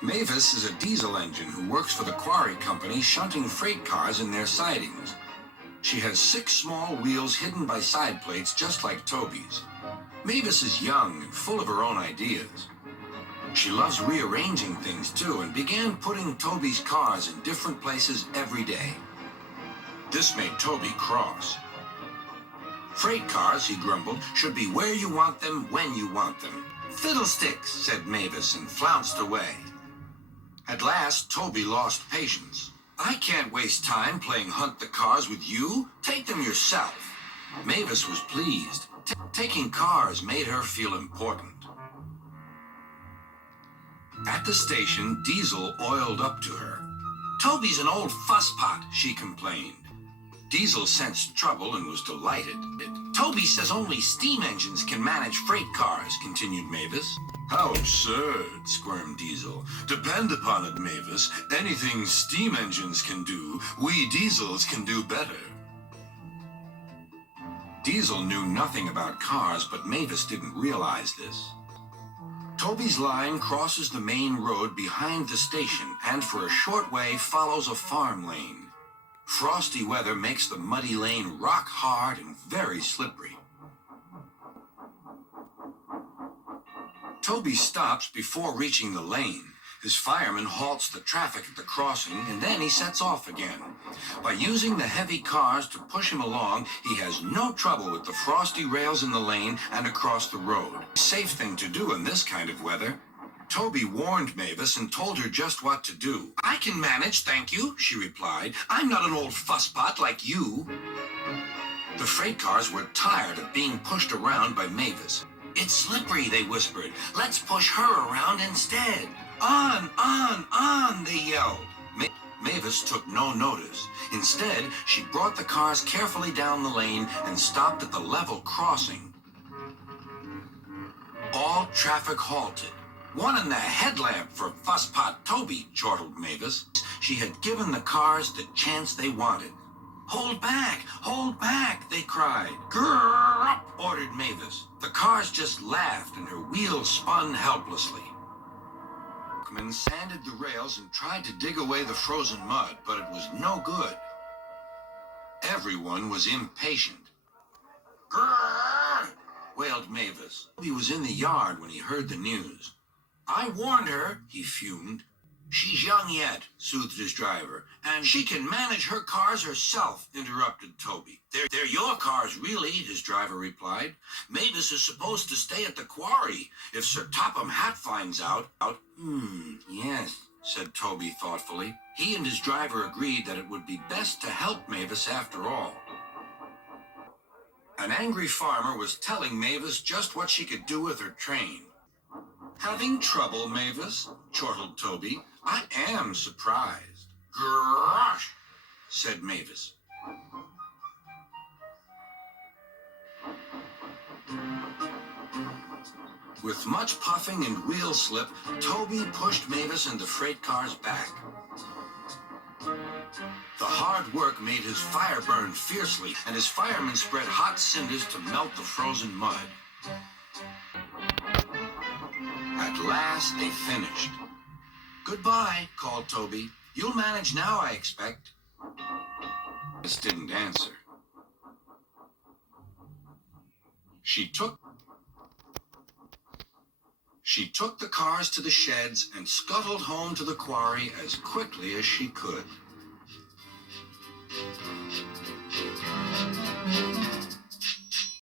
Mavis is a diesel engine who works for the quarry company shunting freight cars in their sidings. She has 6 small wheels hidden by side plates just like Toby's. Mavis is young and full of her own ideas. She loves rearranging things too and began putting Toby's cars in different places every day. This made Toby cross. Freight cars, he grumbled, should be where you want them when you want them. Fiddlesticks, said Mavis and flounced away. At last, Toby lost patience. I can't waste time playing hunt the cars with you. Take them yourself. Mavis was pleased. Taking cars made her feel important. At the station, Diesel oiled up to her. Toby's an old fusspot, she complained. Diesel sensed trouble and was delighted. Toby says only steam engines can manage freight cars, continued Mavis. How absurd, squirmed Diesel. Depend upon it, Mavis. Anything steam engines can do, we diesels can do better. Diesel knew nothing about cars, but Mavis didn't realize this. Toby's line crosses the main road behind the station and for a short way follows a farm lane. Frosty weather makes the muddy lane rock hard and very slippery. Toby stops before reaching the lane. His fireman halts the traffic at the crossing, and then he sets off again. By using the heavy cars to push him along, he has no trouble with the frosty rails in the lane and across the road. Safe thing to do in this kind of weather. Toby warned Mavis and told her just what to do. I can manage, thank you, she replied. I'm not an old fusspot like you. The freight cars were tired of being pushed around by Mavis. It's slippery, they whispered. Let's push her around instead. On, they yelled. Mavis took no notice. Instead, she brought the cars carefully down the lane and stopped at the level crossing. All traffic halted. One in the headlamp for fusspot Toby, chortled Mavis. She had given the cars the chance they wanted. Hold back, they cried. Grrr up, ordered Mavis. The cars just laughed and her wheels spun helplessly. Workmen sanded the rails and tried to dig away the frozen mud, but it was no good. Everyone was impatient. Grrr, wailed Mavis. He was in the yard when he heard the news. I warned her, he fumed. She's young yet, soothed his driver, and she can manage her cars herself, interrupted Toby. They're your cars, really, his driver replied. Mavis is supposed to stay at the quarry. If Sir Topham Hatt finds out... Yes, said Toby thoughtfully. He and his driver agreed that it would be best to help Mavis after all. An angry farmer was telling Mavis just what she could do with her train. Having trouble, Mavis? Chortled Toby. I am surprised. Gosh, said Mavis. With much puffing and wheel slip, Toby pushed Mavis and the freight cars back. The hard work made his fire burn fiercely, and his firemen spread hot cinders to melt the frozen mud. At last, they finished. Goodbye, called Toby. You'll manage now, I expect. Mavis didn't answer. She took the cars to the sheds and scuttled home to the quarry as quickly as she could.